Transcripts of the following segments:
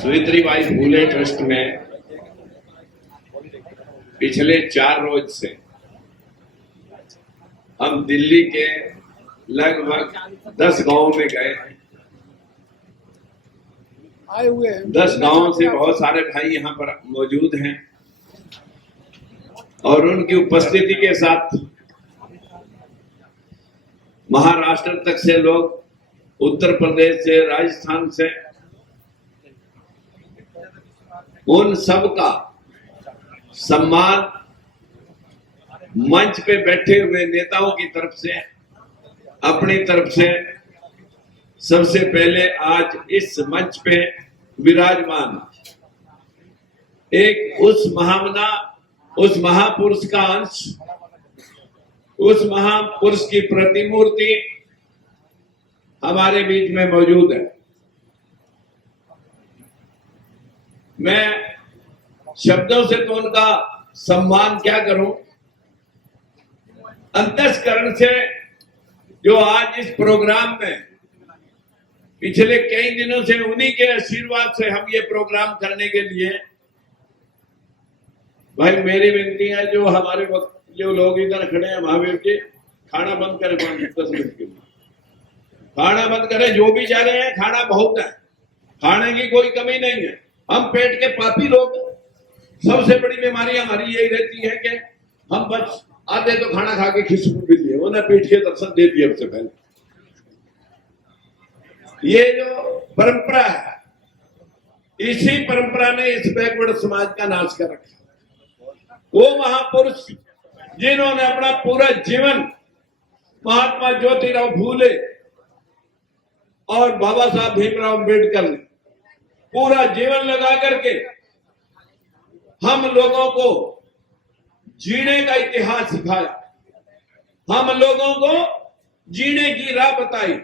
Savitribai Phule trust में पिछले 4 रोज से हम दिल्ली के लगभग 10 गांवों में गए हैं। आए हुए हैं 10 गांवों से बहुत सारे भाई यहाँ पर मौजूद हैं और उनकी उपस्थिति के साथ महाराष्ट्र तक से लोग, उत्तर प्रदेश से, राजस्थान से, उन सब का सम्मान मंच पे बैठे हुए नेताओं की तरफ से, अपनी तरफ से सबसे पहले आज इस मंच पे विराजमान एक उस महापुरुष का अंश, उस महापुरुष की प्रतिमूर्ति हमारे बीच में मौजूद है। मैं शब्दों से तो उनका सम्मान क्या करूं, अंतस्करण से जो आज इस प्रोग्राम में पिछले कई दिनों से उन्हीं के आशीर्वाद से हम ये प्रोग्राम करने के लिए, भाई मेरी विनती है जो हमारे वक्त जो लोग इधर खड़े हैं, महावीर जी खाना बंद करें 5-10 मिनट के लिए, खाना बंद करें। जो भी जा रहे हैं खाना बहुत है, खाने की कोई कमी नहीं है। हम पेट के पापी लोग, सबसे बड़ी बीमारी हमारी यही रहती है कि हम बस आते तो खाना खा के खिसक भी लिए, उन्हें पेट के दर्शन दे दिए सबसे पहले। ये जो परंपरा है, इसी परंपरा ने इस बैकवर्ड समाज का नाश कर रखा। वो महापुरुष जिन्होंने अपना पूरा जीवन महात्मा ज्योतिराव फूले और बाबा साहब भीमराव अम्बेडकर ने पूरा जीवन लगा करके हम लोगों को जीने का इतिहास सिखाया, हम लोगों को जीने की राह बताई,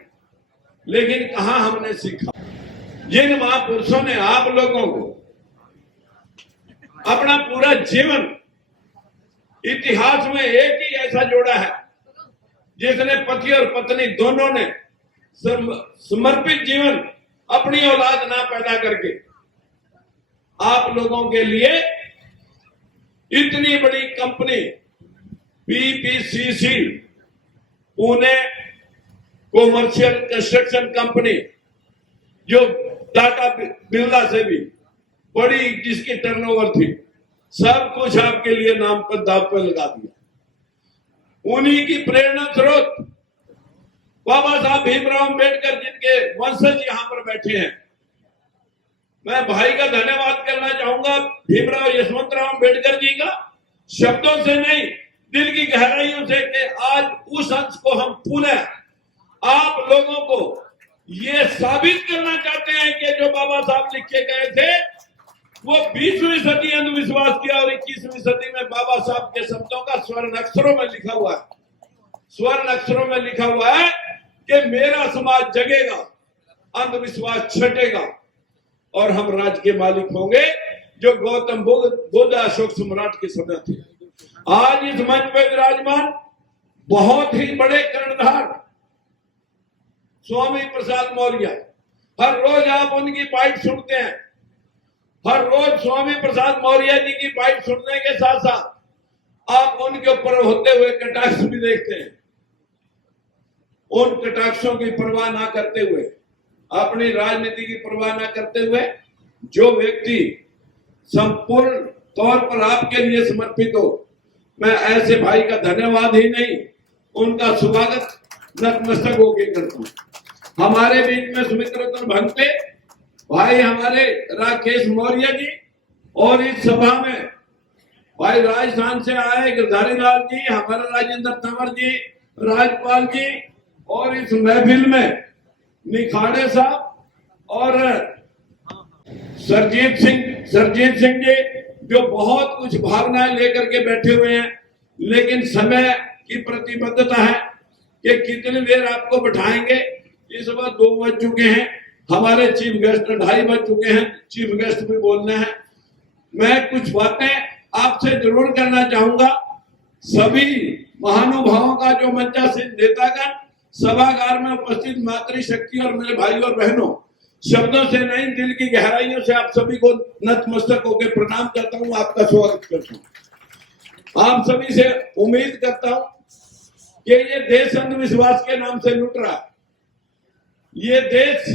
लेकिन कहां हमने सीखा। जिन महापुरुषों ने आप लोगों को अपना पूरा जीवन इतिहास में एक ही ऐसा जोड़ा है जिसने पति और पत्नी दोनों ने समर्पित जीवन अपनी औलाद ना पैदा करके आप लोगों के लिए इतनी बड़ी company PPCC, Pune commercial construction company, जो टाटा बिरला से भी बड़ी जिसकी टर्नओवर थी, सब कुछ आपके लिए नाम पर दाव पर लगा दिया। उन्हीं की प्रेरणा स्रोत बाबा साहब भीमराव अम्बेडकर, जिनके वंशज यहां पर बैठे हैं। मैं भाई का धन्यवाद करना चाहूंगा भीमराव यशवंतराव अम्बेडकर जी का, शब्दों से नहीं दिल की गहराइयों से, कि आज उस अंश को हम पुनः आप लोगों को ये साबित करना चाहते हैं कि जो बाबा साहब लिखे गए थे वो 20वीं सदी अंधविश्वास किया और 21वीं सदी में बाबा साहब के शब्दों का स्वर्ण अक्षरों में लिखा हुआ है, स्वर्ण अक्षरों में लिखा हुआ है कि मेरा समाज जगेगा, अंधविश्वास छटेगा और हम राज्य के मालिक होंगे, जो गौतम बुद्ध अशोक सम्राट के समय थे। आज इस मंच पर विराजमान बहुत ही बड़े कर्णधार स्वामी प्रसाद मौर्य, हर रोज आप उनकी बाइट सुनते हैं, हर रोज स्वामी प्रसाद मौर्य जी की बाइट सुनने के साथ साथ आप उनके ऊपर होते हुए कटाक्ष भी देखते हैं। उन कटाक्षों की परवाह ना करते हुए, अपनी राजनीति की परवाह ना करते हुए, जो व्यक्ति संपूर्ण तौर पर आपके लिए समर्पित हो, मैं ऐसे भाई का धन्यवाद ही नहीं उनका स्वागत नतमस्तक होकर करता हूं। हमारे बीच में सुमित्रतन भंते भाई, हमारे राकेश मौर्य जी, और इस सभा में भाई राजस्थान से आए गिरधारी लाल जी, हमारे राजेंद्र तंवर जी, राजपाल जी, और इस महफिल में निखाड़े साहब और सरजीत सिंह जी, जो बहुत कुछ भावनाएं लेकर के बैठे हुए हैं, लेकिन समय की प्रतिबद्धता है कि कितनी देर आपको बैठाएंगे। इस बार 2 बज चुके हैं, हमारे चीफ गेस्ट 2:30 बज चुके हैं, चीफ गेस्ट भी बोलने हैं। मैं कुछ बातें आपसे जरूर करना चाहूंगा। सभी महानुभावों का जो मंचासीन नेतागण, सभागार में उपस्थित मातृशक्ति और मेरे भाई और बहनों, शब्दों से नहीं, दिल की गहराइयों से आप सभी को नतमस्तक होकर प्रणाम करता हूं, आपका स्वागत करता हूं। आप सभी से उम्मीद करता हूं कि ये देश अंधविश्वास के नाम से लुट रहा है। ये देश,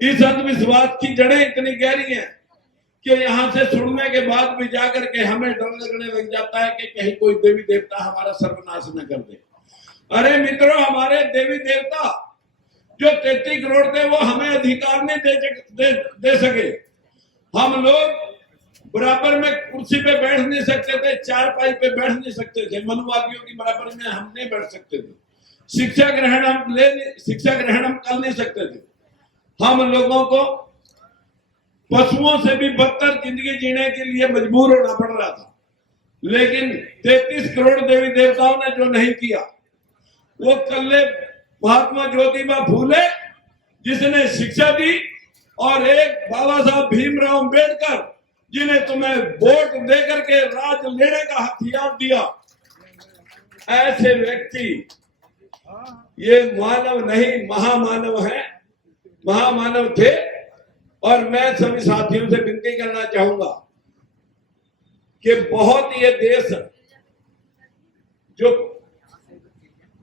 इस अंधविश्वास की जड़ें इतनी गहरी हैं कि यहां से सुनने के बाद भी जाकर के हमें डर लगने लग जाता है कि कहीं कोई देवी देवता हमारा सर्वनाश न कर दे। अरे मित्रों, हमारे देवी देवता जो 33 करोड़ थे वो हमें अधिकार नहीं दे सके। हम लोग बराबर में कुर्सी पे बैठ नहीं सकते थे, चारपाई पे बैठ नहीं सकते थे, मनुवादियों की बराबर में हम नहीं बैठ सकते थे, शिक्षा ग्रहण हम कर नहीं सकते थे। हम लोगों को पशुओं से भी बदतर जिंदगी जीने के लिए मजबूर होना पड़ रहा था। लेकिन 33 करोड़ देवी देवताओं ने जो नहीं किया, वो कल्ले महात्मा ज्योतिबा फूले जिसने शिक्षा दी, और एक बाबा साहब भीमराव अंबेडकर जिन्हें तुम्हें वोट देकर के राज लेने का हथियार दिया। ऐसे व्यक्ति ये मानव नहीं, महामानव है, महामानव थे। और मैं सभी साथियों से विनती करना चाहूंगा कि बहुत ये देश, जो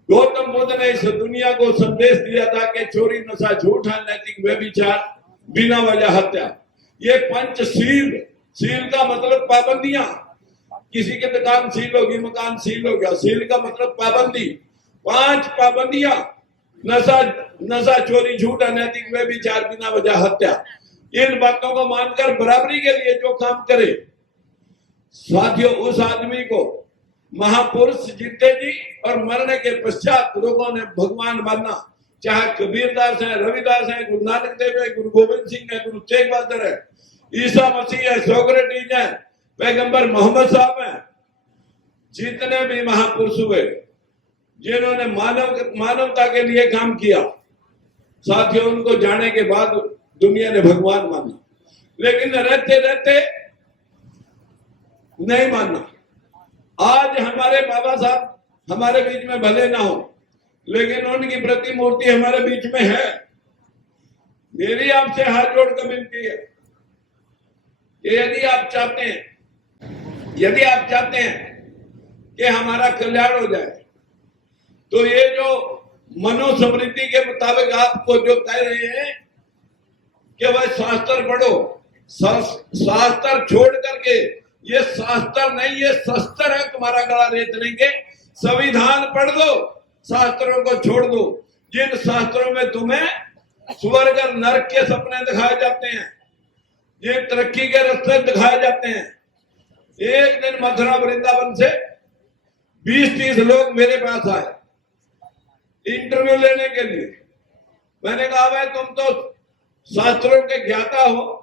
गौतम बुद्ध ने इस दुनिया को संदेश दिया था कि चोरी, नशा, झूठ, अनैतिक व्यभिचार, बिना वजह हत्या, ये पंचशील, शील का मतलब पाबंदियां, किसी की दुकान सील होगी, मकान सील हो गया, सील का मतलब पाबंदी, 5 पाबंदियां, नशा, चोरी, झूठ, अनैतिक व्यभिचार, बिना वजह हत्या, इन बातों को मानकर बराबरी के लिए जो काम करे, साथियों, उस आदमी को महापुरुष जीते जी और मरने के पश्चात लोगों ने भगवान माना। चाहे कबीरदास है, रविदास है, गुरु नानक देव है, गुरु गोविंद सिंह है, गुरु तेग बहादुर है, ईसा मसीह है, सोक्रेटिस है, पैगंबर मोहम्मद साहब है, जितने भी महापुरुष हुए जिन्होंने मानवता के लिए काम किया, साथियों, उनको जाने के बाद दुनिया ने भगवान माना। लेकिन रहते रहते नहीं मानना। आज हमारे बाबा साहब हमारे बीच में भले ना हो, लेकिन उनकी प्रतिमूर्ति हमारे बीच में है। मेरी आपसे हाथ जोड़कर विनती है कि यदि आप चाहते हैं कि हमारा कल्याण हो जाए, तो ये जो मनुस्मृति के मुताबिक आपको जो कह रहे हैं कि वह शास्त्र पढ़ो, शास्त्र छोड़ करके, ये शास्त्र नहीं, ये शस्त्र है, तुम्हारा गला रेत लेंगे। संविधान पढ़ दो, शास्त्रों को छोड़ दो। जिन शास्त्रों में तुम्हें स्वर्ग और नरक के सपने दिखाए जाते हैं, जिन तरक्की के रास्ते दिखाए जाते हैं। एक दिन मथुरा वृंदावन से 20-30 लोग मेरे पास आए इंटरव्यू लेने के लिए। मैंने कहा, भाई तुम तो शास्त्रों के ज्ञाता हो,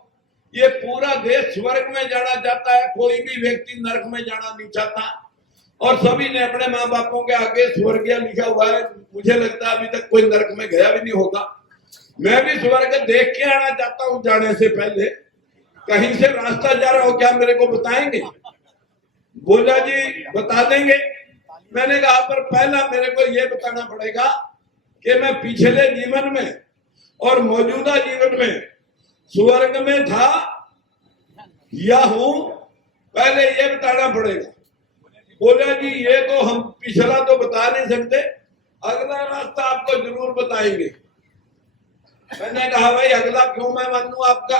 ये पूरा देश स्वर्ग में जाना चाहता है, कोई भी व्यक्ति नरक में जाना नहीं चाहता, और सभी ने अपने माँ बापों के आगे स्वर्गीय लिखा हुआ है। मुझे लगता है अभी तक कोई नरक में गया भी नहीं होगा। मैं भी स्वर्ग देख के आना चाहता हूँ, जाने से पहले कहीं से रास्ता जा रहा हो क्या, मेरे को बताएंगे? बोला जी बता देंगे। मैंने कहा, पर पहला मेरे को ये बताना पड़ेगा कि मैं पिछले जीवन में और मौजूदा जीवन में स्वर्ग में था या हूं, पहले ये बताना पड़ेगा। बोला जी ये तो हम पिछला तो बता नहीं सकते, अगला रास्ता आपको जरूर बताएंगे। मैंने कहा, भाई अगला क्यों मैं मानूं आपका?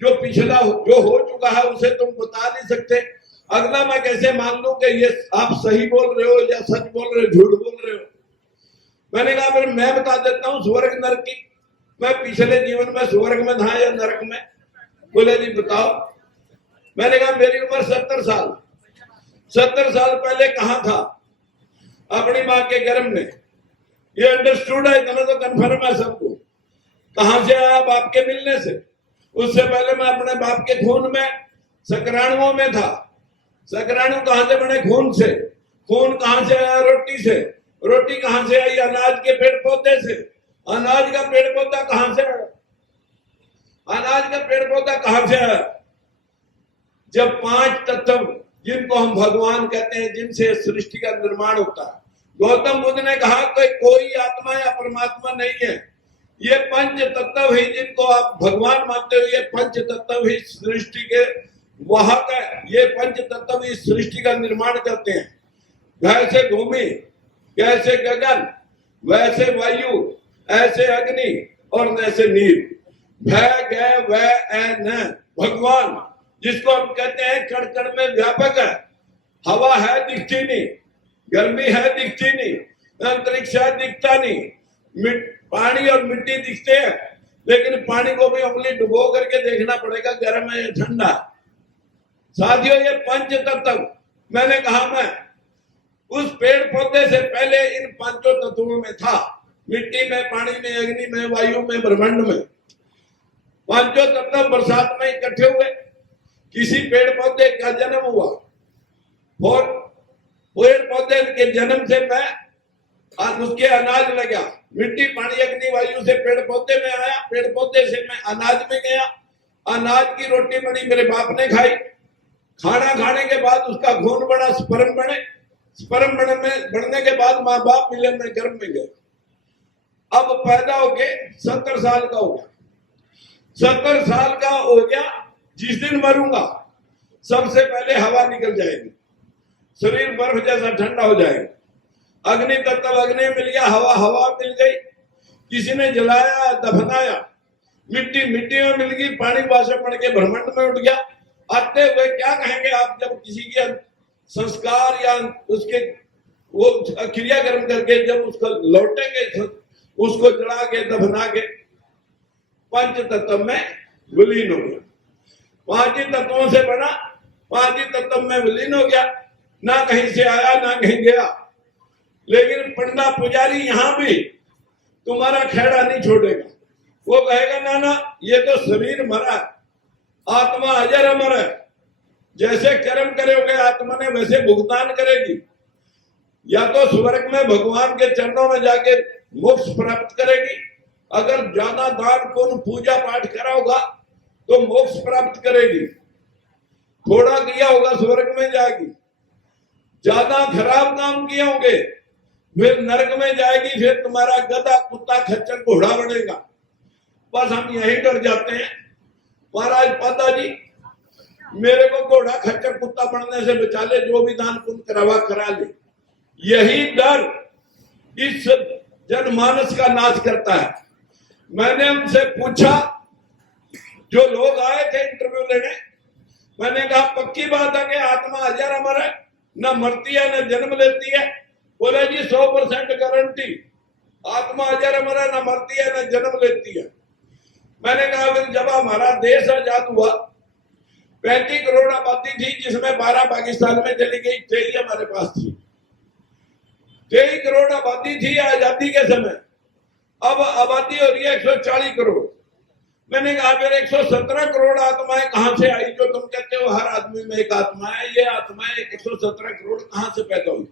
जो पिछला जो हो चुका है उसे तुम बता नहीं सकते, अगला मैं कैसे मान लूं कि ये आप सही बोल रहे हो या सच बोल रहे हो, झूठ बोल रहे हो? मैंने कहा, फिर मैं बता देता हूँ स्वर्ग नरक की, मैं पिछले जीवन में स्वर्ग में था या नरक में। बोले जी बताओ। मैंने कहा, मेरी उम्र 70 साल, 70 साल पहले कहाँ था? अपनी माँ के गर्भ में। ये अंडरस्टूड है, इतना तो कन्फर्म है सबको। कहां से आया? बाप के मिलने से। उससे पहले मैं अपने बाप के खून में, शुक्राणुओं में था। शुक्राणु कहां से बने? खून से। खून कहां से आया? रोटी से। रोटी कहां से आई? अनाज के पेड़ पौधे से। अनाज का पेड़ पौधा कहां से आया? अनाज का पेड़ पौधा कहां से आया? जब 5 तत्व जिनको हम भगवान कहते हैं, जिनसे सृष्टि का निर्माण होता है। गौतम बुद्ध ने कहा कि कोई आत्मा या परमात्मा नहीं है, ये पंच तत्व ही जिनको आप भगवान मानते हो, ये पंच तत्व ही सृष्टि के वाहक है। ये पंच तत्व ही सृष्टि का निर्माण करते हैं। वैसे भूमि, कैसे गगन, वैसे वायु, ऐसे अग्नि और वैसे नीर। भय गय वह न भगवान, जिसको हम कहते हैं कण कण में व्यापक है। हवा है दिखती नहीं, गर्मी है दिखती नहीं, अंतरिक्ष है दिखता नहीं, पानी और मिट्टी दिखते हैं, लेकिन पानी को भी उंगली डुबो करके देखना पड़ेगा गर्म है या ठंडा। साथियों, ये पंच तत्व, मैंने कहा मैं उस पेड़ पौधे से पहले इन पांचों तत्वों में था। मिट्टी में, पानी में, अग्नि में, वायु में, ब्रह्मांड में। पांचों तत्व बरसात में इकट्ठे हुए, किसी पेड़ पौधे का जन्म हुआ और पेड़ पौधे के जन्म से मैं उसके अनाज लगा। मिट्टी, पानी, अग्नि, वायु से पेड़ पौधे में आया, पेड़ पौधे से मैं अनाज में गया। अनाज की रोटी बनी, मेरे बाप ने खाई। खाना खाने के बाद उसका खून बना, स्पर्म बने। स्पर्म बढ़ने के बाद माँ बाप मिलन में गर्भ में गए। अब पैदा होके 70 साल का हो गया। 70 साल का हो गया, जिस दिन मरूंगा सबसे पहले हवा निकल जाएगी, शरीर बर्फ जैसा ठंडा हो जाएगा। अग्नि तत्व अग्नि मिल गया, हवा हवा मिल गई, किसी ने जलाया दफनाया। मिट्टी मिट्टी में मिल गई, पानी वाष्प पड़ के ब्रह्मांड में उठ गया। आते हुए क्या कहेंगे आप जब किसी के संस्कार या उसके वो क्रियाकर्म करके जब उसको लौटेंगे, उसको जला के दफना के पंच तत्व में विलीन हो गया। पांच ही तत्वों से बना, पांच ही तत्व में विलीन हो गया। ना कहीं से आया ना कहीं गया। लेकिन पंडा पुजारी यहां भी तुम्हारा खेड़ा नहीं छोड़ेगा। वो कहेगा ना ना, ये तो शरीर मरा, आत्मा अजर अमर है। जैसे कर्म करोगे आत्मा ने वैसे भुगतान करेगी। या तो स्वर्ग में भगवान के चरणों में जाके मोक्ष प्राप्त करेगी, अगर ज्यादा दान पुण्य पूजा पाठ करा होगा तो मोक्ष प्राप्त करेगी। थोड़ा किया होगा स्वर्ग में जाएगी, ज्यादा खराब काम किए होंगे फिर नरक में जाएगी। फिर तुम्हारा गधा कुत्ता खच्चर घोड़ा बनेगा। बस हम यही डर जाते हैं, महाराज पिताजी मेरे को घोड़ा खच्चर कुत्ता बनने से बचा ले, जो भी दान पुण्य करावा करा ले। यही डर इस जनमानस का नाश करता है। मैंने उनसे पूछा, जो लोग आए थे इंटरव्यू लेने, मैंने कहा पक्की बात है कि आत्मा अजर अमर है, न मरती है न जन्म लेती है। बोले जी 100% गारंटी, आत्मा अजर अमर है, न मरती है न जन्म लेती है। मैंने कहा फिर जब हमारा देश आजाद हुआ, 35 करोड़ आबादी थी, जिसमें 12 पाकिस्तान में चली गई, 23 हमारे पास थी। 23 करोड़ आबादी थी आजादी के समय, अब आबादी हो रही है 140 करोड़। मैंने कहा फिर 117 करोड़ आत्माएं कहां से आई? जो तुम कहते हो हर आदमी में एक आत्मा है, ये आत्माएं 117 करोड़ कहां से पैदा हुई?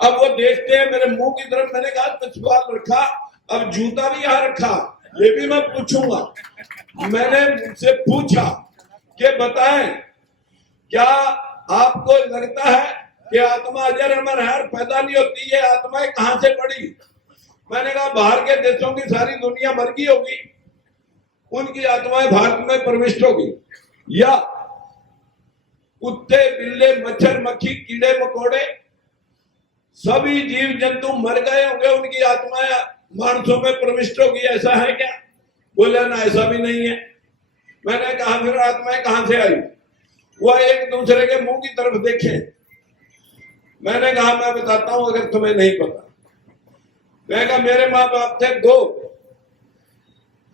अब वो देखते हैं मेरे मुंह की तरफ। मैंने कहा तो सवाल रखा, अब जूता भी यहां रखा, ये भी मैं पूछूंगा। मैंने उनसे पूछा कि बताएं, क्या आपको लगता है कि आत्मा अजर अमर है, पैदा नहीं होती है? आत्माएं कहां से पड़ी? मैंने कहा बाहर के देशों की सारी दुनिया मर गई होगी, उनकी आत्माएं भारत में प्रविष्ट होगी, या कुत्ते बिल्ले मच्छर मक्खी कीड़े मकोड़े सभी जीव जंतु मर गए होंगे, उनकी आत्माएं मानसों में प्रविष्ट होगी, ऐसा है क्या? बोले ना, ऐसा भी नहीं है। मैंने कहा फिर आत्माएं कहां से आई? वह एक दूसरे के मुंह की तरफ देखें। मैंने कहा मैं बताता हूं अगर तुम्हें नहीं पता। मैंने कहा मेरे माँ बाप थे 2,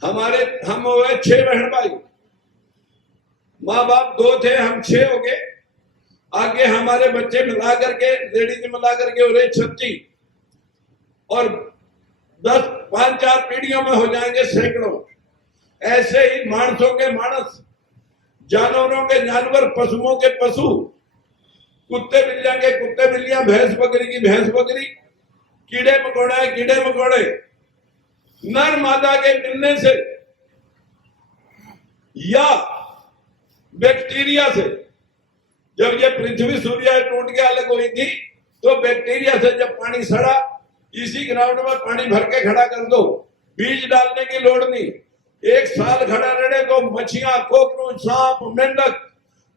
हम हुए 6 बहन भाई। माँ बाप 2 थे, हम 6 हो गए। आगे हमारे बच्चे मिला करके, लेडीज मिला करके हो रहे 36, और 5-4 पीढ़ियों में हो जाएंगे सैकड़ों। ऐसे ही मानसों के मानस, जानवरों के जानवर, पशुओं के पशु, कुत्ते बिल्लियां के कुत्ते बिल्लियां, भैंस बकरी की भैंस बकरी, कीड़े मकोड़े कीड़े मकोड़े, नर मादा के मिलने से या बैक्टीरिया से। जब ये पृथ्वी सूर्य टूट के अलग हुई थी तो बैक्टीरिया से जब पानी सड़ा, इसी ग्राउंड में पानी भर के खड़ा कर दो, बीज डालने की लोड़ नहीं, 1 साल खड़ा रहने तो मछलियां, कोकरोच, सांप, मेंढक,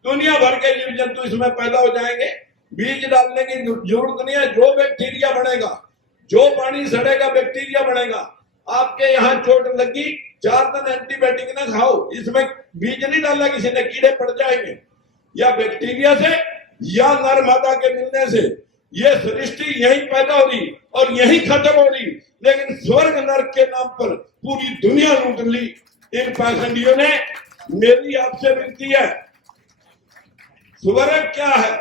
दुनिया भर के जीव जंतु इसमें पैदा हो जाएंगे। बीज डालने की जरूरत नहीं है। जो बैक्टीरिया बनेगा, जो पानी सड़ेगा, बैक्टीरिया बनेगा। आपके यहाँ चोट लगी, 4 दिन एंटीबायोटिक ना खाओ, इसमें बीज नहीं डाला किसी ने, कीड़े पड़ जाएंगे। या बैक्टीरिया से या नर मादा के मिलने से ये सृष्टि यही पैदा हो रही और यही खत्म हो रही, लेकिन स्वर्ग नरक के नाम पर पूरी दुनिया लूट ली इन पाखंडियों ने। मेरी आपसे विनती है, स्वर्ग क्या है?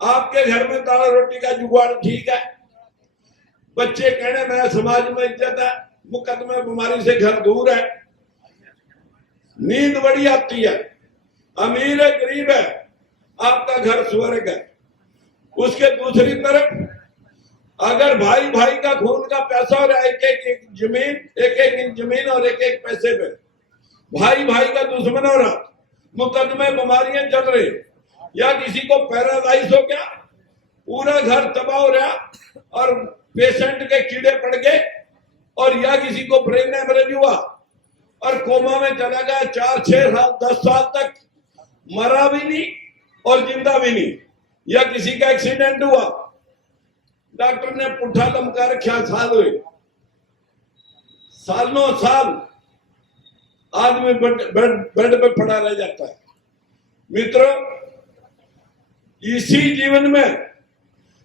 आपके घर में दाल रोटी का जुगाड़ ठीक है, बच्चे कहने में समाज में इज्जत है, मुकदमे बीमारी से घर दूर है, नींद बड़ी आती है, अमीर है गरीब है, आपका घर स्वर्ग है। उसके दूसरी तरफ अगर भाई भाई का खून का पैसा और एक एक जमीन, एक एक इंच जमीन और एक एक पैसे पे भाई भाई का दुश्मन हो रहा, मुकदमे बीमारियां चल रही, या किसी को पैरालाइज हो गया, पूरा घर तबाह हो रहा और पेशेंट के कीड़े पड़ गए, और या किसी को ब्रेन हेमरेज हुआ और कोमा में चला गया, 4, 6 साल 10 साल तक मरा भी नहीं और जिंदा भी नहीं, या किसी का एक्सीडेंट हुआ, डॉक्टर ने पुट्ठा लमका रखा, साल हुए, सालों साल आदमी बेड पे पड़ा रह जाता है। मित्रों, इसी जीवन में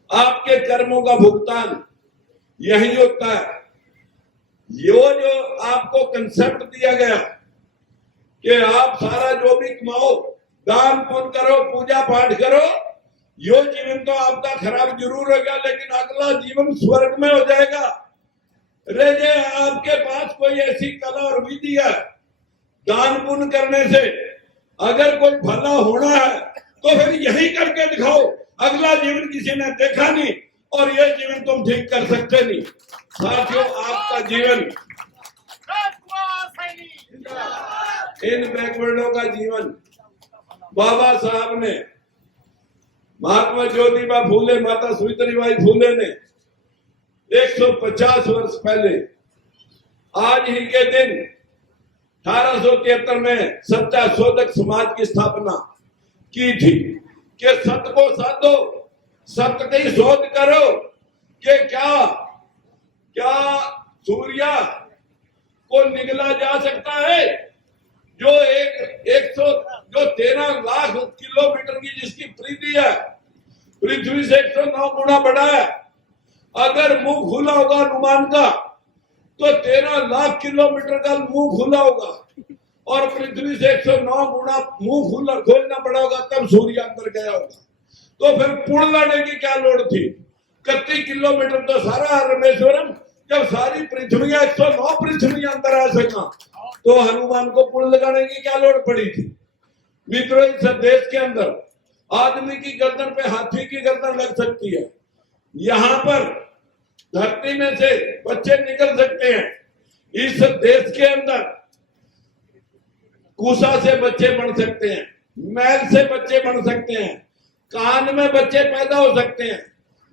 आपके कर्मों का भुगतान यही होता है। यो जो आपको कंसेप्ट दिया गया कि आप सारा जो भी कमाओ, दान पुण्य करो, पूजा पाठ करो, यो जीवन तो आपका खराब जरूर होगा, लेकिन अगला जीवन स्वर्ग में हो जाएगा। रहे आपके पास कोई ऐसी कला और विधि है दान पुण्य करने से, अगर कोई भला होना है तो फिर यही करके दिखाओ। अगला जीवन किसी ने देखा नहीं और ये जीवन तुम ठीक कर सकते नहीं। साथियों, आपका जीवन, इन बैकवर्डों का जीवन बाबा साहब ने, महात्मा ज्योतिबा फूले, माता सावित्रीबाई फूले ने 150 वर्ष पहले आज ही के दिन 1873 में सच्चा शोधक समाज की स्थापना की थी कि सत्य को साधो, सत्य की शोध करो कि क्या क्या सूर्य को निगला जा सकता है, जो 13 लाख किलोमीटर की जिसकी परिधि है, पृथ्वी से 109 गुना बड़ा है। अगर मुंह खुला होगा हनुमान का तो 13 लाख किलोमीटर का मुंह खुला होगा, और पृथ्वी से 109 गुना मुंह खोलना पड़ा होगा, तब सूर्य अंदर गया होगा। तो फिर पुल लाने की क्या लोड़ थी? 31 किलोमीटर तो सारा रामेश्वरम, जब सारी पृथ्वी 109 पृथ्वी अंदर आ सका तो हनुमान को पुल लगाने की क्या लोड़ पड़ी थी? मित्रों, इस देश के अंदर आदमी की गर्दन पे हाथी की गर्दन लग सकती है, यहाँ पर धरती में से बच्चे निकल सकते हैं, इस देश के अंदर कुसा से बच्चे बन सकते हैं, मैल से बच्चे बन सकते हैं, कान में बच्चे पैदा हो सकते हैं,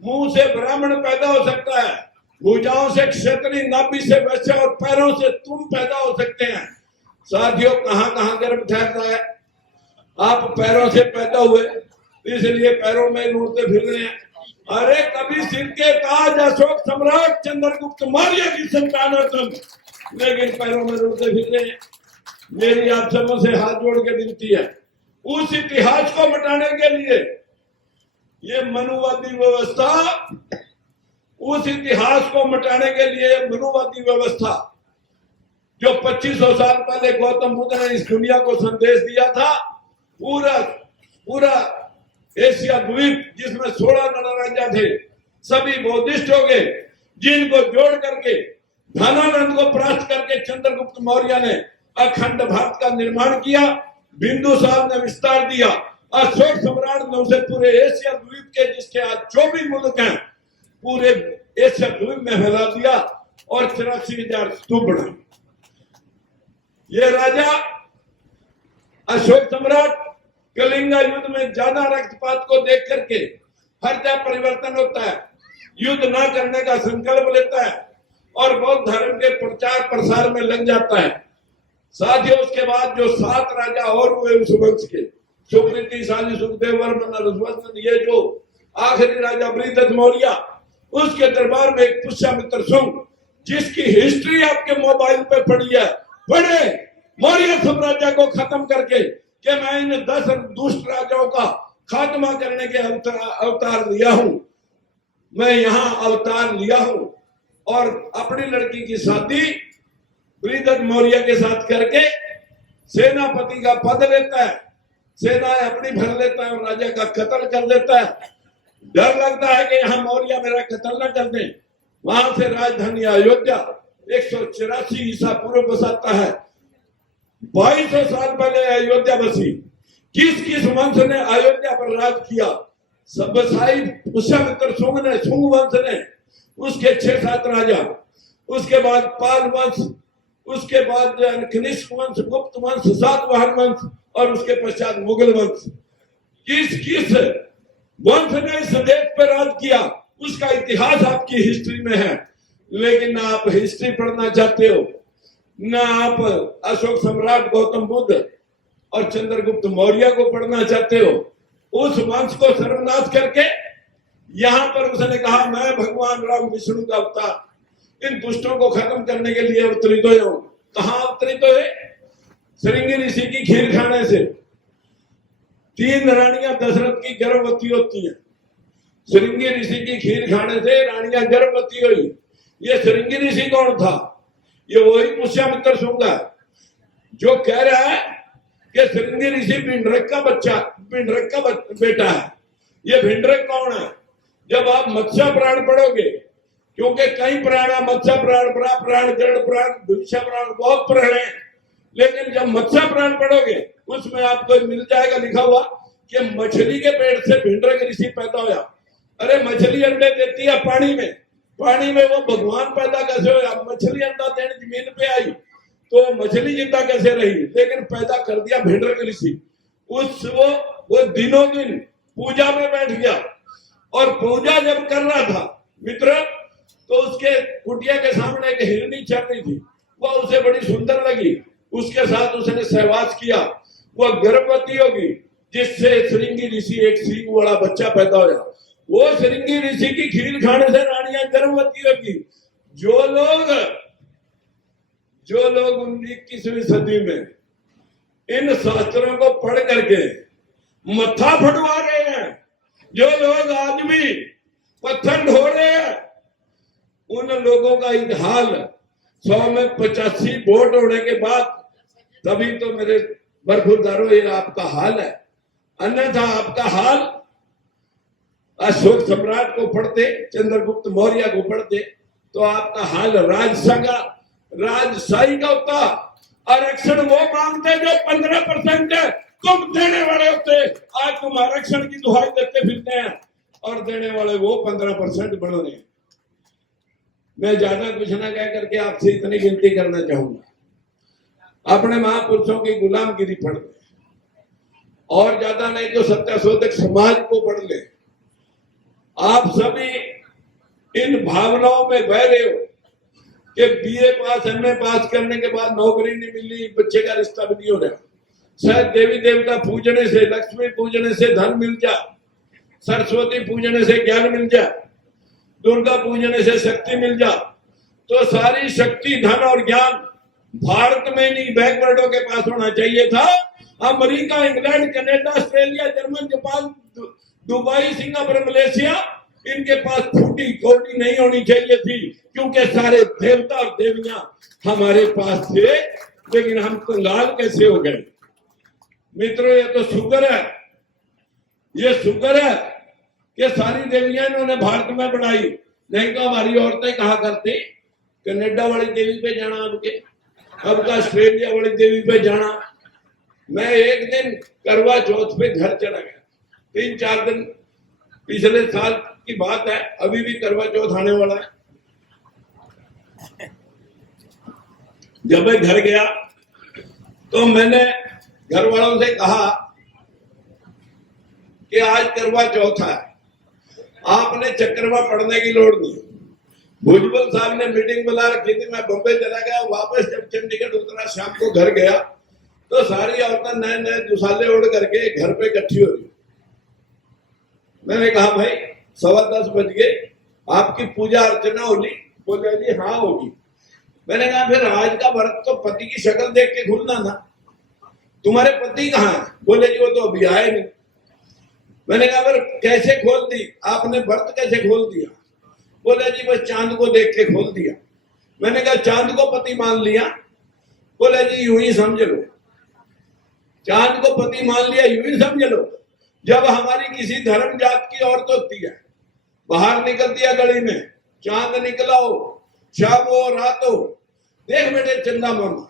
मुंह से ब्राह्मण पैदा हो सकता है, भुजाओं से क्षत्रिय, नाभि से वैश्य और पैरों से तुम पैदा हो सकते हैं। साथियों, कहां कहां गर्भ ठहरता है? आप पैरों से पैदा हुए इसलिए पैरों में लूटते फिर रहे हैं। अरे कभी सिर के ताज अशोक सम्राट चंद्रगुप्त मौर्य की संतान हो तुम, लेकिन पैरों में लूटते फिर रहे हैं। मेरी आप सबों से हाथ जोड़ के विनती है, उस इतिहास को मिटाने के लिए ये मनुवादी व्यवस्था, उस इतिहास को मिटाने के लिए मनुवादी व्यवस्था जो 2500 साल पहले गौतम बुद्ध ने इस दुनिया को संदेश दिया था, पूरा एशिया द्वीप जिसमें 16 गणराज्य थे, सभी बौद्धिस्ट हो गए, जिनको जोड़ करके धनानंद को परास्त करके चंद्रगुप्त मौर्य ने अखंड भारत का निर्माण किया, बिंदुसार ने विस्तार दिया, अशोक सम्राट ने उसे पूरे एशिया द्वीप के, जिसके आज 24 मुल्क हैं, पूरे एशिया द्वीप में फैला दिया और 84,000 स्तूप बनाए। ये राजा अशोक सम्राट कलिंगा युद्ध में ज्यादा रक्तपात को देख करके हर जगह परिवर्तन होता है, युद्ध ना करने का संकल्प लेता है, और बौद्ध धर्म के प्रचार प्रसार में लग जाता है। साथियों, उसके बाद जो 7 राजा और हुए उस वंश के, सुकृति, शाली, सुखदेव, वर्मन, रघुवंशन, ये जो आखिरी राजा बृहद्रथ मौर्य, उसके दरबार में एक पुष्यमित्र शुंग, जिसकी हिस्ट्री आपके मोबाइल पे पड़ी है, पढ़े, मौर्य साम्राज्य को खत्म करके कि मैं इन 10 दुष्ट राजाओं का खात्मा करने के अवतार लिया हूं, मैं यहां अवतार लिया हूं। और अपनी लड़की की शादी बृहद्रथ मौर्य के साथ करके सेनापति का पद लेता है, सेना अपनी भर लेता है और राजा का कत्ल कर देता है। डर लगता है कि यहाँ मौर्य मेरा कत्ल न कर दे। वहां से राजधानी अयोध्या 184 ईसा पूर्व बसाता है। 2200 साल पहले अयोध्या बसी। किस किस वंश ने अयोध्या पर राज किया? सब बसाई पुष्यमित्र शुंग ने, शुंग वंश ने, उसके 6-7 राजा, उसके बाद पाल वंश, उसके बाद कनिष्क वंश, गुप्त वंश, सातवाहन वंश और उसके पश्चात मुगल वंश। किस किस वंश ने इस देश पर राज किया उसका इतिहास आपकी हिस्ट्री में है। लेकिन ना आप हिस्ट्री पढ़ना चाहते हो, ना आप अशोक सम्राट गौतम बुद्ध और चंद्रगुप्त मौर्य को पढ़ना चाहते हो। उस वंश को सर्वनाश करके यहाँ पर उसने कहा मैं भगवान राम विष्णु का अवतार इन दुष्टों को खत्म करने के लिए अवतरित हो जाऊं। कहाँ अवतरित हुए? श्रृंगी ऋषि की खीर खाने से 3 रानियां दशरथ की गर्भवती होती हैं। श्रृंगी ऋषि की खीर खाने से रानियां गर्भवती हुई। ये श्रृंगी ऋषि कौन था? ये वही पुष्यमित्र शुंग है जो कह रहा है कि श्रृंगी ऋषि भिंडरक का बेटा है। ये भिंडरक कौन है? जब आप मत्स्य पुराण पढ़ोगे, क्योंकि कई पुराण, मत्स्य पुराण, बड़ा पुराण, गरुड़ पुराण, भविष्य पुराण, बहुत पुराण है, लेकिन जब मत्स्य पुराण पढ़ोगे उसमें आपको मिल जाएगा लिखा हुआ कि मछली के पेट से भिंडरक ऋषि पैदा होया। अरे मछली अंडे देती है पानी में, पानी में वो भगवान पैदा कैसे होया? मछली अंडा देने जमीन पे आई तो मछली जिंदा कैसे रही? लेकिन पैदा कर दिया भिंडरक ऋषि। वो दिनों दिन पूजा में बैठ गया और पूजा जब कर रहा था मित्र, तो उसके कुटिया के सामने एक हिरनी चल रही थी। वह उसे बड़ी सुंदर लगी, उसके साथ उसने सहवास किया। वह गर्भवती होगी, जिससे श्रृंगी ऋषि एक सींग वाला बच्चा पैदा होया। वो श्रृंगी ऋषि की खीर खाने से रानियां गर्भवती होगी। जो लोग 21वीं सदी में इन शास्त्रों को पढ़ करके मत्था फटवा रहे हैं, जो लोग आज भी पत्थर ढो रहे हैं, उन लोगों का हाल 100 में 85 वोट होने के बाद तभी तो मेरे बरखुरदारों ये आपका हाल है। अन्यथा आपका हाल अशोक सम्राट को पढ़ते, चंद्रगुप्त मौर्य को पढ़ते तो आपका हाल राजशाही का होता। आरक्षण वो मांगते जो 15% है, तुम देने वाले होते। आज तुम आरक्षण की दुहाई देते फिरते हैं और देने वाले वो 15% बन रहे हैं। मैं ज्यादा कुछ ना कह करके आपसे इतनी गिनती करना चाहूंगा, अपने महापुरुषों की गुलामगिरी पढ़ ले, और ज्यादा नहीं तो सत्याशोधक समाज को पढ़ ले। आप सभी इन भावनाओं में बह रहे हो कि बीए पास, एमए पास करने के बाद नौकरी नहीं मिली, बच्चे का रिश्ता भी नहीं हो रहा। शायद देवी देवता पूजने से, लक्ष्मी पूजने से धन मिल जा, सरस्वती पूजने से ज्ञान मिल जा, दुर्गा पूजने से शक्ति मिल जा। तो सारी शक्ति, धन और ज्ञान भारत में नहीं बैकवर्डों के पास होना चाहिए था। America, England, Canada, Australia, German, Japan, Dubai, Singapore, Malaysia, इनके पास फूटी कौड़ी नहीं होनी चाहिए थी, क्योंकि सारे देवता और देवियां हमारे पास थे। लेकिन हम कंगाल कैसे हो गए मित्रों? ये तो शुक्र है, ये शुक्र है कि सारी देवियां इन्होंने भारत में बढ़ाई। नहीं तो हमारी औरतें कहा करती कनाडा वाली देवी पे जाना, अब का ऑस्ट्रेलिया वाली देवी पे जाना। मैं एक दिन करवा चौथ पे घर चला गया, 3-4 दिन पिछले साल की बात है, अभी भी करवा चौथ आने वाला है। जब मैं घर गया तो मैंने घर वालों से कहा कि आज करवा चौथ है, आपने चक्रवा पढ़ने की लोड़ नहीं, भुजबल साहब ने मीटिंग बुला रखी थी, मैं बम्बई चला गया, वापस जब चंडीगढ़ उतरा शाम को घर गया तो सारी औरतें नए नए दुसाले ओढ़ करके घर पे इकट्ठी हो रही। मैंने कहा भाई 10:15 बज गए, आपकी पूजा अर्चना होगी? बोले जी हाँ होगी। मैंने कहा फिर आज का व्रत तो पति की शक्ल देख के खुलना ना, तुम्हारे पति कहाँ है? बोले जी वो तो अभी आए नहीं। मैंने कहा फिर कैसे खोल दी आपने, व्रत कैसे खोल दिया? बोले जी बस चांद को देख के खोल दिया। मैंने कहा चांद को पति मान लिया? बोले जी यूं ही समझ लो, चांद को पति मान लिया यूं ही समझ लो। जब हमारी किसी धर्म जात की औरत होती है, बाहर निकलती है गली में, चांद निकला हो, शाम हो रात हो, देख बेटे चंदा मामा,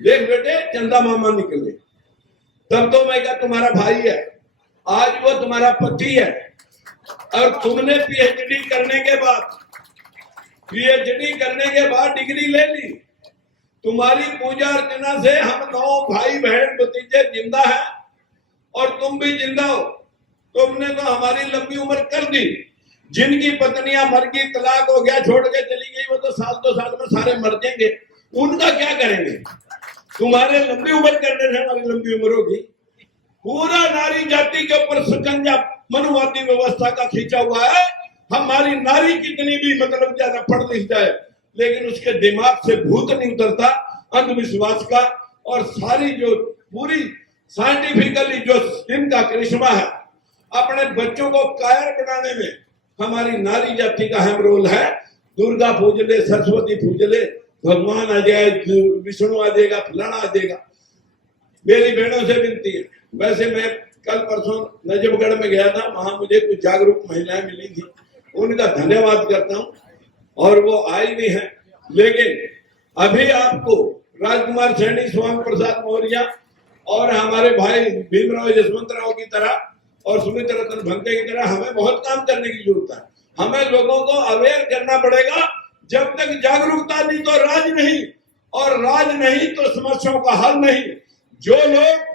देख बेटे चंदा मामा निकले, तब तो मैं क्या तुम्हारा भाई है, आज वो तुम्हारा पति है। और तुमने पीएचडी करने के बाद डिग्री ले ली, तुम्हारी पूजा अर्चना से हम 9 भाई बहन भतीजे जिंदा हैं और तुम भी जिंदा हो। तुमने तो हमारी लंबी उम्र कर दी। जिनकी पत्नियां मर गई, तलाक हो गया, छोड़ के चली गई, वो तो साल 2 साल में सारे मर जाएंगे, उनका क्या करेंगे? तुम्हारे लंबी उम्र करने से हमारी लंबी उम्र होगी। पूरा नारी जाति के ऊपर शिकंजा मनुवादी व्यवस्था का खींचा हुआ है। हमारी नारी कितनी भी मतलब ज्यादा पढ़ लिख जाए, लेकिन उसके दिमाग से भूत नहीं उतरता अंधविश्वास का। और सारी जो पूरी साइंटिफिकली जो इनका करिश्मा है, अपने बच्चों को कायर बनाने में हमारी नारी जाति का अहम रोल है। दुर्गा पूज ले, सरस्वती पूज ले, भगवान आ जाए, विष्णु आ जाएगा, फलाना आ जाएगा। मेरी बहनों से विनती है, वैसे मैं कल परसों नजफगढ़ में गया था, वहां मुझे कुछ जागरूक महिलाएं मिली थी, उनका धन्यवाद करता हूं और वो आई भी हैं। लेकिन अभी आपको राजकुमार सैनी, स्वामी प्रसाद मौर्य और हमारे भाई भीमराव यशवंतराव की तरह और सुमित्रा रतन भंते की तरह हमें बहुत काम करने की जरूरत है। हमें लोगों को अवेयर करना पड़ेगा। जब तक जागरूकता नहीं तो राज नहीं, और राज नहीं तो समस्याओं का हल नहीं। जो लोग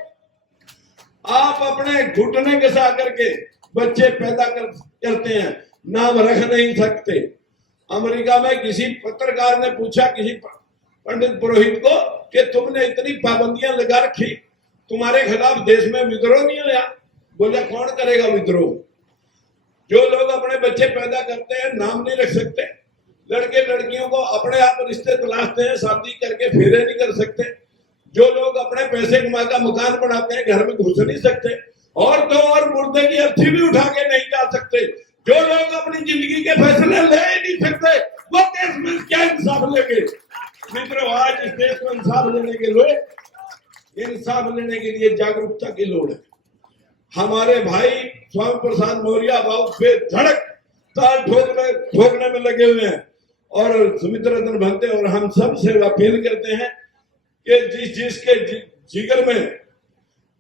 आप अपने घुटने घिसा करके बच्चे पैदा करते हैं, नाम रख नहीं सकते। अमेरिका में किसी पत्रकार ने पूछा किसी पंडित पुरोहित को कि तुमने इतनी पाबंदियां लगा रखी, तुम्हारे खिलाफ देश में विद्रोह नहीं होया? बोले कौन करेगा विद्रोह? जो लोग अपने बच्चे पैदा करते हैं, नाम नहीं रख सकते, लड़के लड़कियों को अपने आप रिश्ते तलाशते हैं, शादी करके फेरे नहीं कर सकते, जो लोग अपने पैसे कमा का मकान बनाते हैं, घर में घुस नहीं सकते, और तो और मुर्दे की अर्थी भी उठा के नहीं जा सकते, जो लोग अपनी जिंदगी के फैसले ले ही नहीं सकते, वो देश में क्या इंसाफ लेंगे? मित्रों, आज इस देश में इंसाफ लेने के लिए, इंसाफ लेने के लिए जागरूकता की लोड़ है। हमारे भाई स्वामी प्रसाद मौर्य बाबू पे धड़क ताल ठोकने में लगे हुए हैं, और सुमित्रा रतन भंते और हम सब से अपील करते हैं कि जिसके जिगर में,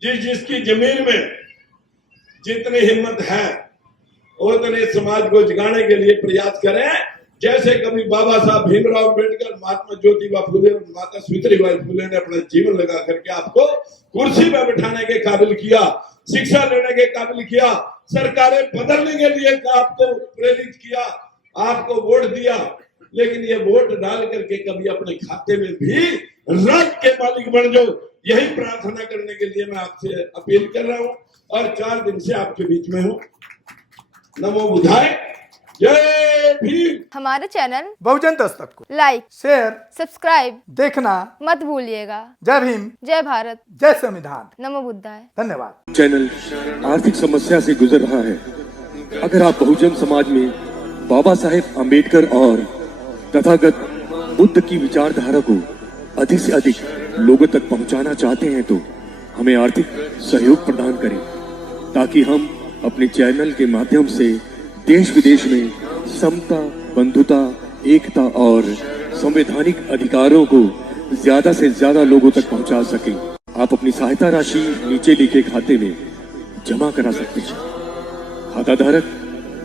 जिसकी जमीन में जितनी हिम्मत है, उतने समाज को जगाने के लिए प्रयास करें। जैसे कभी बाबा साहब भीमराव अम्बेडकर, महात्मा ज्योतिबा फुले और माता सावित्रीबाई फुले ने अपना जीवन लगा करके आपको कुर्सी पर बिठाने के काबिल किया, शिक्षा लेने के काबिल किया, सरकारें बदलने के लिए आपको प्रेरित किया, आपको वोट दिया। लेकिन ये वोट डाल करके कभी अपने खाते में भी राज के मालिक बन जाओ, यही प्रार्थना करने के लिए मैं आपसे अपील कर रहा हूं और 4 दिन से आपके बीच में हूं। नमो बुद्धाय, जय भीम। हमारे चैनल बहुजन दस्तक को लाइक, शेयर, सब्सक्राइब देखना मत भूलिएगा। जय भीम, जय भारत, जय संविधान, नमो बुद्धाय। धन्यवाद। चैनल आर्थिक समस्या से गुजर रहा है। अगर आप बहुजन समाज में बाबा साहेब आम्बेडकर और तथागत बुद्ध की विचारधारा को अधिक से अधिक लोगों तक पहुंचाना चाहते हैं तो हमें आर्थिक सहयोग प्रदान करें, ताकि हम अपने चैनल के माध्यम से देश विदेश में समता, बंधुता, एकता और संवैधानिक अधिकारों को ज्यादा से ज्यादा लोगों तक पहुंचा सकें। आप अपनी सहायता राशि नीचे लिखे खाते में जमा करा सकते हैं। खाता धारक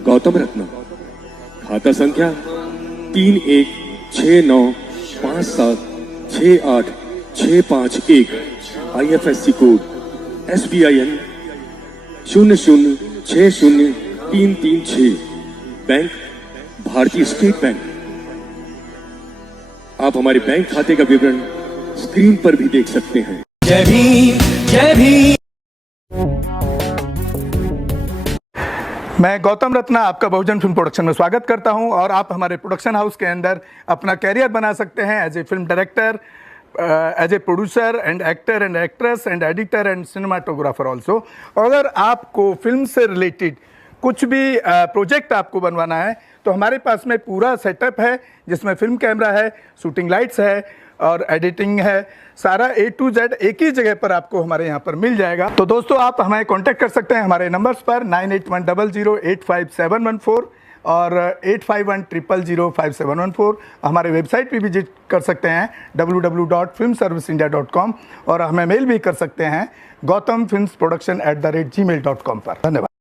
गौतम रत्ना, खाता संख्या 3169576865 IFSC कोड SBIN 0060336, बैंक भारतीय स्टेट बैंक। आप हमारे बैंक खाते का विवरण स्क्रीन पर भी देख सकते हैं। जय भीम, जय भीम। मैं गौतम रत्ना आपका बहुजन फिल्म प्रोडक्शन में स्वागत करता हूं और आप हमारे प्रोडक्शन हाउस के अंदर अपना कैरियर बना सकते हैं as a film director, as a producer and actor and actress and editor and cinematographer also. अगर आपको फिल्म से रिलेटेड कुछ भी प्रोजेक्ट आपको बनवाना है तो हमारे पास में पूरा सेटअप है, जिसमें फिल्म कैमरा है, शूटिंग लाइट्स है और एडिटिंग है। सारा A to Z एक ही जगह पर आपको हमारे यहाँ पर मिल जाएगा। तो दोस्तों आप हमें कांटेक्ट कर सकते हैं हमारे नंबर्स पर 9810085714 और 8510005714। हमारे वेबसाइट पे विजिट कर सकते हैं www.filmserviceindia.com और हमें मेल भी कर सकते हैं gautamfilmsproduction@gmail.com पर। धन्यवाद।